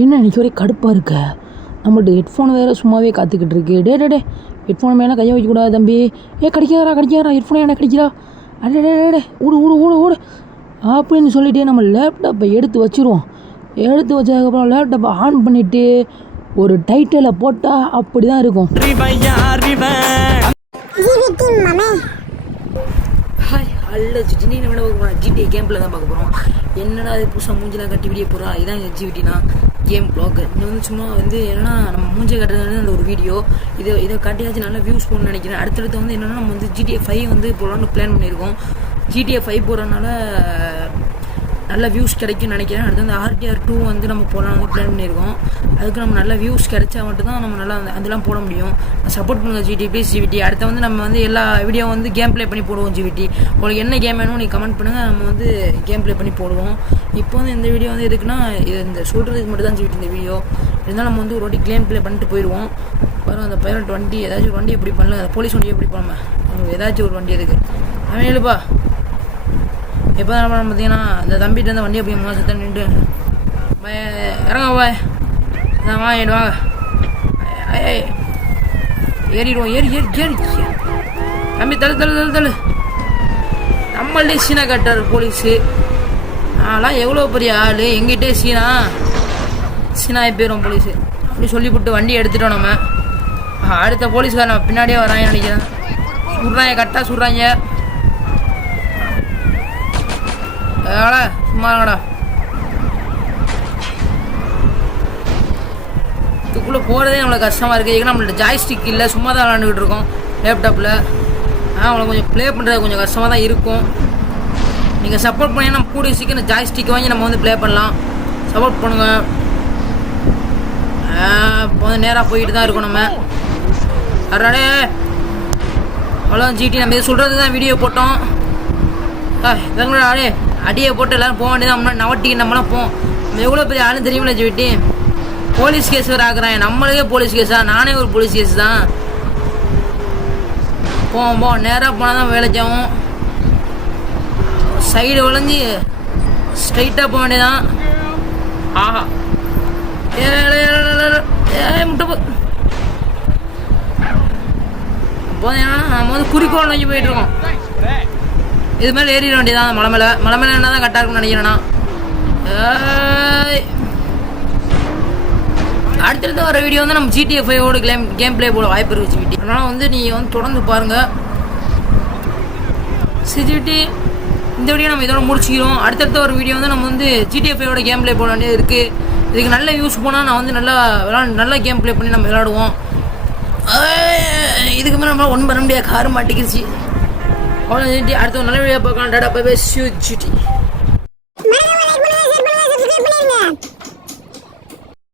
என்ன இன்றைக்கி ஒரே கடுப்பாக இருக்க. நம்மள்ட்ட ஹெட்ஃபோன் வேறு சும்மாவே காத்துக்கிட்டு இருக்கு. டே ஹெட்ஃபோன் மேலே கையை வைக்கக்கூடாது தம்பி. கடிக்காரா ஹெட்ஃபோனை என்ன கடிக்கிறா. டே ஓடு ஓடு ஓடு ஓடு அப்படின்னு சொல்லிவிட்டு நம்ம லேப்டாப்பை எடுத்து வச்சுருவோம். எடுத்து வச்சதுக்கப்புறம் லேப்டாப்பை ஆன் பண்ணிவிட்டு ஒரு டைட்டிலை போட்டால் அப்படி தான் இருக்கும். ஹாய் அல்ல ஜிடி நம்ம ஜிடிஏ கேம்பில் தான் பார்க்க போகிறோம். என்னடா அது புதுசாக மூஞ்சிலாம் கட்டி வீடியோ போகிறா. இதுதான் எக்ஸிவிட்டினா கேம் ப்ளாக். இன்னும் வந்து சும்மா வந்து என்னென்னா நம்ம மூஞ்சி கட்டுறது அந்த ஒரு வீடியோ இதை காட்டியாச்சும் நல்லா வியூஸ் போகணும்னு நினைக்கிறேன். அடுத்தடுத்து வந்து என்னென்னா நம்ம வந்து GTA 5 வந்து போடலான்னு பிளான் பண்ணியிருக்கோம். GTA 5 போடுறதுனால நல்ல வியூஸ் கிடைக்கும்னு நினைக்கிறேன். அடுத்து வந்து RTR 2 வந்து நம்ம போடலான்னு பிளான் பண்ணியிருக்கோம். அதுக்கு நம்ம நல்ல வியூஸ் கிடைச்சா மட்டும்தான் நம்ம நல்லா அதெல்லாம் போட முடியும். சப்போர்ட் பண்ணுங்கள் GT ப்ளீஸ் GVT. அடுத்து வந்து நம்ம வந்து எல்லா வீடியோ வந்து கேம் ப்ளே பண்ணி போடுவோம். GVT உங்களுக்கு என்ன கேம் வேணும் நீங்கள் கமெண்ட் பண்ணுங்கள், நம்ம வந்து கேம் ப்ளே பண்ணி போடுவோம். இப்போ வந்து இந்த வீடியோ வந்து எதுக்குன்னா இது இந்த சொல்கிறதுக்கு மட்டும் தான் GVT இந்த வீடியோ. இருந்தாலும் நம்ம வந்து ஒரு வாட்டி கேம் ப்ளே பண்ணிட்டு போயிடுவோம். அப்புறம் அந்த பைலட் வண்டி ஏதாச்சும் ஒரு வண்டி எப்படி பண்ணல, அந்த போலீஸ் வண்டி எப்படி பண்ணாமல் ஏதாச்சும் ஒரு வண்டி எதுக்கு அவன் எழுப்பா. எப்போ தான் பார்த்தீங்கன்னா இந்த தம்பிட்டு இருந்த வண்டியை போய் மாதத்தை நின்று இறங்க பாய் வாங்கிட்டு வாங்க ஏறிடுவோம். ஏறி தம்பி தள்ளு நம்மள்டே சீனா கட்டார் போலீஸு. அதெல்லாம் எவ்வளோ பெரிய ஆள், எங்கிட்டே சீனாகி போயிடும் போலீஸு. அப்படி சொல்லிவிட்டு வண்டியை எடுத்துட்டோம். நம்ம அடுத்த போலீஸ்கார் நம்ம பின்னாடியே வராங்க நினைக்கிறேன். சுடுறாங்க, கரெக்டாக சுடுறாங்க. சும்மாடா இதுக்குள்ளே போகிறதே நம்மளுக்கு கஷ்டமாக இருக்குது. ஏன்னா நம்மள்ட்ட ஜாய்ஸ்டிக் இல்லை, சும்மா தான் விளாண்டுக்கிட்டு இருக்கோம் லேப்டாப்பில். அவங்களுக்கு கொஞ்சம் ப்ளே பண்ணுறது கொஞ்சம் கஷ்டமாக தான் இருக்கும். நீங்கள் சப்போர்ட் பண்ணி நம்ம கூடிய சீக்கிரம் ஜாய்ஸ்டிக் வாங்கி நம்ம வந்து ப்ளே பண்ணலாம். சப்போர்ட் பண்ணுங்கள். இப்போ வந்து நேராக போயிட்டு தான் இருக்கோம் நம்ம. அடாடே அவ்வளோதான் GT. நம்ம இது சொல்கிறது தான் வீடியோ போட்டோம். இதங்களோட அடியை போட்டு எல்லோரும் போக வேண்டியதான். முன்னாடி நவட்டிக்கு நம்மளாம் போவோம். எவ்வளோ பெரிய ஆளுன்னு தெரியுமில்ல GVT. போலீஸ் கேஸ் வேறு ஆக்குறாங்க. நம்மளுக்கே போலீஸ் கேஸா? நானே ஒரு போலீஸ் கேஸ் தான். போவோம் நேராக போனால் தான் வேலைக்காகும். சைடு வளைஞ்சி ஸ்ட்ரைட்டாக போக வேண்டியதான். ஆஹா முட்டை போதுன்னா நம்ம வந்து குறிக்கோள் நோக்கி போயிட்டுருக்கோம். இது மேலே ஏறிட வேண்டியதான். மலை மேலே என்ன தான் கரெக்டாக இருக்கும்னு நினைக்கிறேன்னா. அடுத்தடுத்து வர வீடியோ வந்து நம்ம GTA 5 கேம் ப்ளே போட வாய்ப்பு இருக்குது GVT. அதனால் வந்து நீங்கள் வந்து தொடர்ந்து பாருங்கள் GVT. இந்த வீடியோ நம்ம இதோட முடிச்சுக்கிறோம். அடுத்தடுத்த ஒரு வீடியோ வந்து நம்ம வந்து GTA 5 கேம் ப்ளே போட வேண்டியது இருக்குது. இதுக்கு நல்ல யூஸ் போனால் நான் வந்து நல்லா கேம் ப்ளே பண்ணி நம்ம விளாடுவோம். இதுக்கு மேலே நம்மளால் ஒன்றும் பண்ண முடியாது, கார் மாட்டிக்கிச்சு. அவ்வளோ GT. அடுத்த ஒரு நல்ல வீடியோ பார்க்கலாம். டாடா பை பை GT.